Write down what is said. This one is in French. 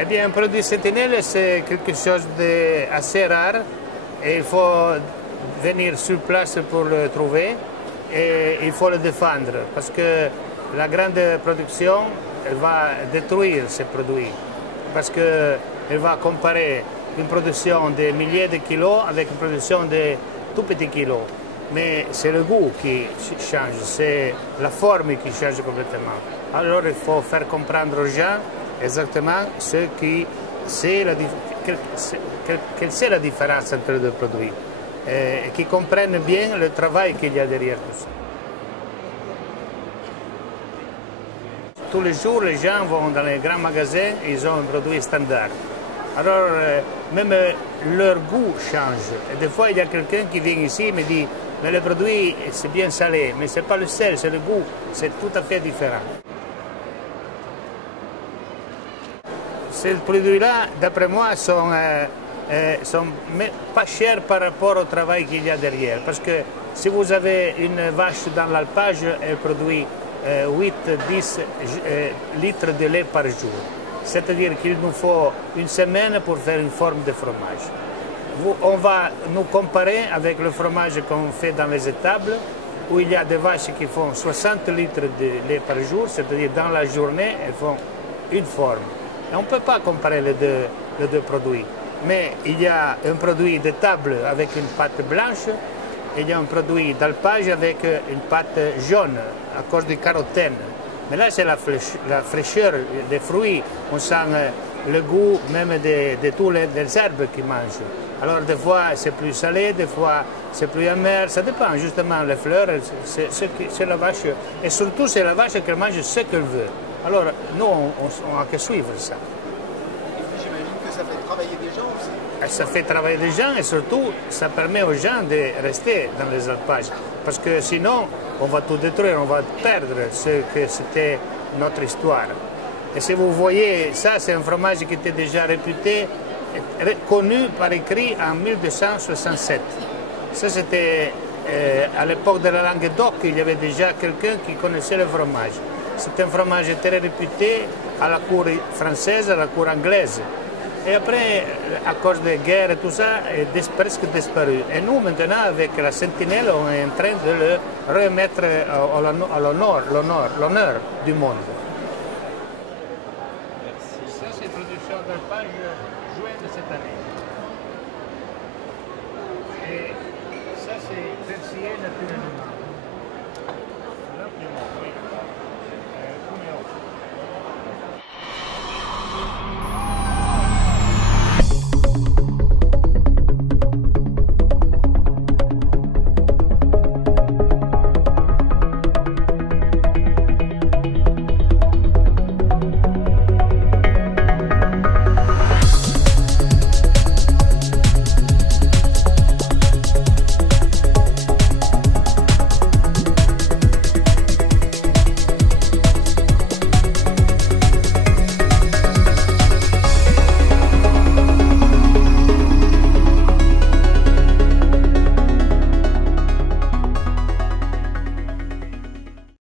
Eh bien, un produit sentinelle, c'est quelque chose d'assez rare et il faut venir sur place pour le trouver et il faut le défendre parce que la grande production elle va détruire ces produits parce qu'elle va comparer une production de milliers de kilos avec une production de tout petits kilos. Mais c'est le goût qui change, c'est la forme qui change complètement. Alors il faut faire comprendre aux gens exactement quelle c'est la différence entre les deux produits et qu'ils comprennent bien le travail qu'il y a derrière tout ça. Tous les jours, les gens vont dans les grands magasins et ils ont un produit standard. Alors, même leur goût change. Et des fois, il y a quelqu'un qui vient ici et me dit « Mais le produit, c'est bien salé, mais ce n'est pas le sel, c'est le goût, c'est tout à fait différent. » Ces produits-là, d'après moi, sont pas chers par rapport au travail qu'il y a derrière. Parce que si vous avez une vache dans l'alpage, elle produit 8-10 litres de lait par jour. C'est-à-dire qu'il nous faut une semaine pour faire une forme de fromage. On va nous comparer avec le fromage qu'on fait dans les étables, où il y a des vaches qui font 60 litres de lait par jour, c'est-à-dire dans la journée, elles font une forme. Et on ne peut pas comparer les deux produits. Mais il y a un produit d'étable avec une pâte blanche, et il y a un produit d'alpage avec une pâte jaune à cause du carotène. Mais là, c'est la fraîcheur des fruits. On sent le goût même de tous les herbes qu'ils mangent. Alors, des fois, c'est plus salé, des fois, c'est plus amer. Ça dépend, justement, les fleurs, c'est la vache. Et surtout, c'est la vache qui mange ce qu'elle veut. Alors, nous, on a que suivre ça. J'imagine que ça fait travailler des gens aussi. Ça fait travailler des gens et surtout, ça permet aux gens de rester dans les alpages. Parce que sinon, on va tout détruire, on va perdre ce que c'était notre histoire. Et si vous voyez, ça, c'est un fromage qui était déjà réputé, connu par écrit en 1267. Ça, c'était à l'époque de la Languedoc, il y avait déjà quelqu'un qui connaissait le fromage. C'est un fromage très réputé à la cour française, à la cour anglaise. Et après, à cause des guerres et tout ça, est presque disparu. Et nous, maintenant, avec la sentinelle, on est en train de le remettre à l'honneur du monde.